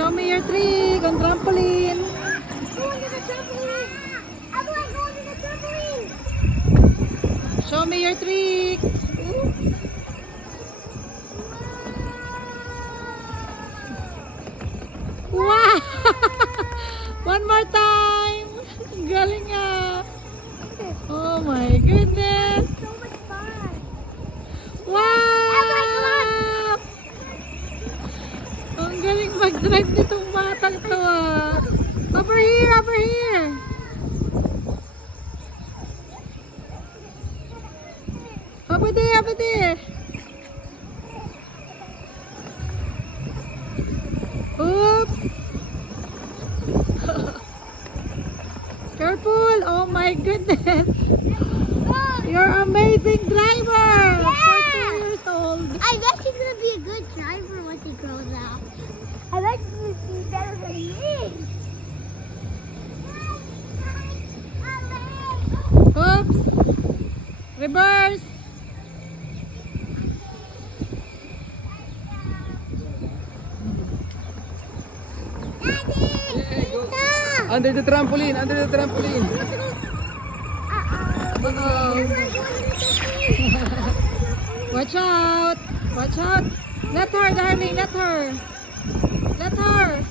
Show me your trick on trampoline. Go on to the trampoline. How do I go on to the trampoline? Show me your trick. Wow! One more time. Galing nga. Oh my goodness. So much fun. Wow! Ang galing mag-drive nitong batang to ah. Over here, over here. Over there, over there. Oops. Careful. Oh my goodness. You're an amazing driver. Yeah. 14 years old. I bet he's gonna be a good driver once he grows up. I bet he's gonna be better than me. Oops. Reverse. Under the trampoline, under the trampoline. Watch out. Watch out. Let her, darling. Let her. Let her.